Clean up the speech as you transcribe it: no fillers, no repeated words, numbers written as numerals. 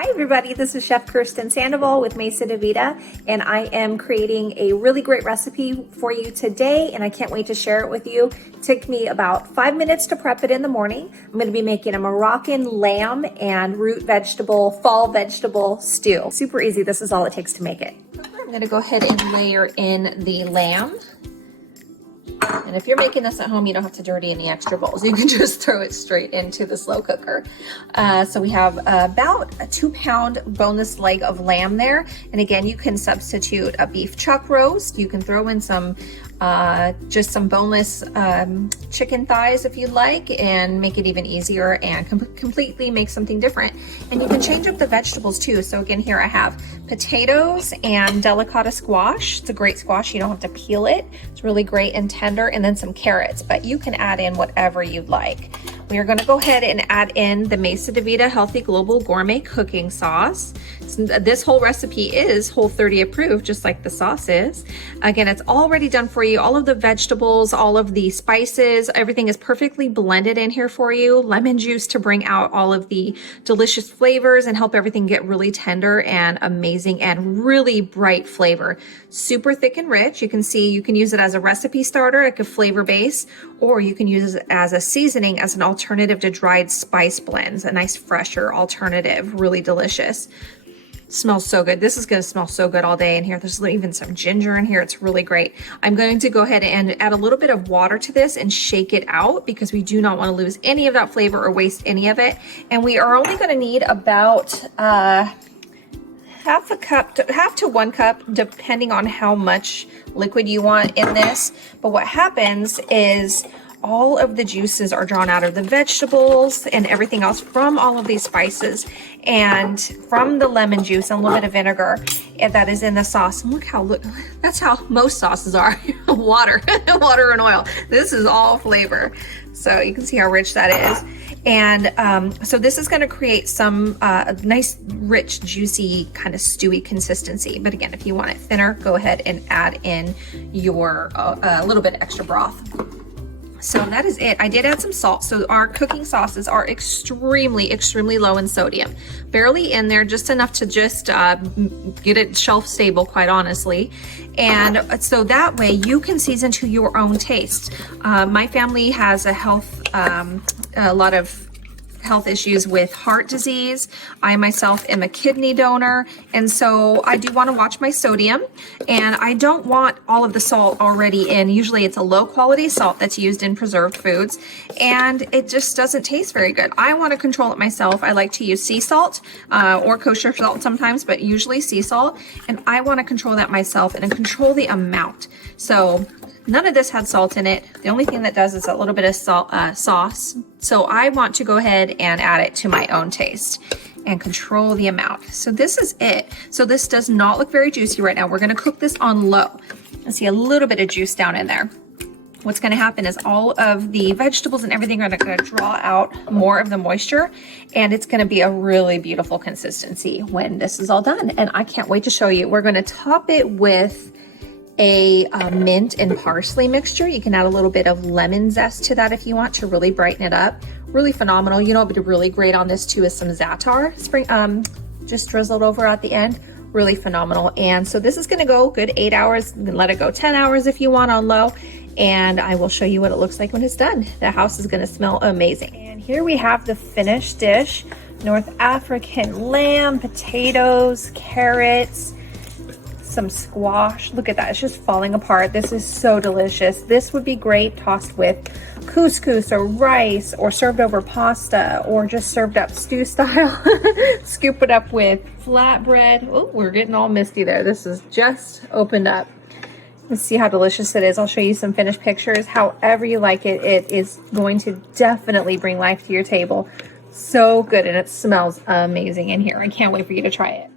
Hi everybody, this is Chef Kirsten Sandoval with Mesa de Vida, and I am creating a really great recipe for you today, and I can't wait to share it with you. It took me about 5 minutes to prep it in the morning. I'm going to be making a Moroccan lamb and root vegetable, fall vegetable stew. Super easy, this is all it takes to make it. I'm going to go ahead and layer in the lamb. And if you're making this at home, you don't have to dirty any extra bowls. You can just throw it straight into the slow cooker. So we have about a 2-pound boneless leg of lamb there. And again, you can substitute a beef chuck roast. You can throw in some just some boneless chicken thighs if you'd like, and make it even easier and completely make something different. And you can change up the vegetables too. So again, here I have potatoes and delicata squash. It's a great squash. You don't have to peel it. It's really great and tender. And then some carrots, but you can add in whatever you'd like. We are going to go ahead and add in the Mesa de Vida Healthy Global Gourmet Cooking Sauce. This whole recipe is Whole30 approved, just like the sauce is. Again, it's already done for you. All of the vegetables, all of the spices, everything is perfectly blended in here for you. Lemon juice to bring out all of the delicious flavors and help everything get really tender and amazing and really bright flavor. Super thick and rich. You can see you can use it as a recipe starter, like a flavor base, or you can use it as a seasoning, as an alternative to dried spice blends, a nice fresher alternative, really delicious. Smells so good. This is going to smell so good all day in here. There's even some ginger in here. It's really great. I'm going to go ahead and add a little bit of water to this and shake it out, because we do not want to lose any of that flavor or waste any of it. And we are only going to need about half to 1 cup, depending on how much liquid you want in this. But what happens is all of the juices are drawn out of the vegetables and everything else from all of these spices and from the lemon juice and a little bit of vinegar that is in the sauce. And look, that's how most sauces are. water and oil. This is all flavor. So you can see how rich that is. And so this is going to create some nice, rich, juicy, kind of stewy consistency. But again, if you want it thinner, go ahead and add in your a little bit extra broth. So that is it. I did add some salt. So our cooking sauces are extremely, extremely low in sodium. Barely in there, just enough to just get it shelf stable, quite honestly. And so that way you can season to your own taste. My family has a lot of health issues with heart disease. I myself am a kidney donor, and so I do want to watch my sodium, and I don't want all of the salt already in. Usually it's a low quality salt that's used in preserved foods, and it just doesn't taste very good. I want to control it myself. I like to use sea salt or kosher salt sometimes, but usually sea salt, and I want to control that myself and control the amount. So none of this had salt in it. The only thing that does is a little bit of sauce. So I want to go ahead and add it to my own taste and control the amount. So this is it. So this does not look very juicy right now. We're going to cook this on low. I see a little bit of juice down in there. What's going to happen is all of the vegetables and everything are going to draw out more of the moisture, and it's going to be a really beautiful consistency when this is all done. And I can't wait to show you. We're going to top it with a mint and parsley mixture. You can add a little bit of lemon zest to that if you want to really brighten it up. Really phenomenal. You know what would be really great on this too is some za'atar just drizzled over at the end. Really phenomenal. And so this is going to go good 8 hours. You can let it go 10 hours if you want on low, and I will show you what it looks like when it's done. The house is going to smell amazing. And here we have the finished dish. North African lamb, potatoes, carrots, some squash. Look at that, it's just falling apart. This is so delicious. This would be great tossed with couscous or rice, or served over pasta, or just served up stew style. Scoop it up with flatbread. Oh, we're getting all misty there. This is just opened up. Let's see how delicious it is. I'll show you some finished pictures. However you like it, it is going to definitely bring life to your table. So good, and it smells amazing in here. I can't wait for you to try it.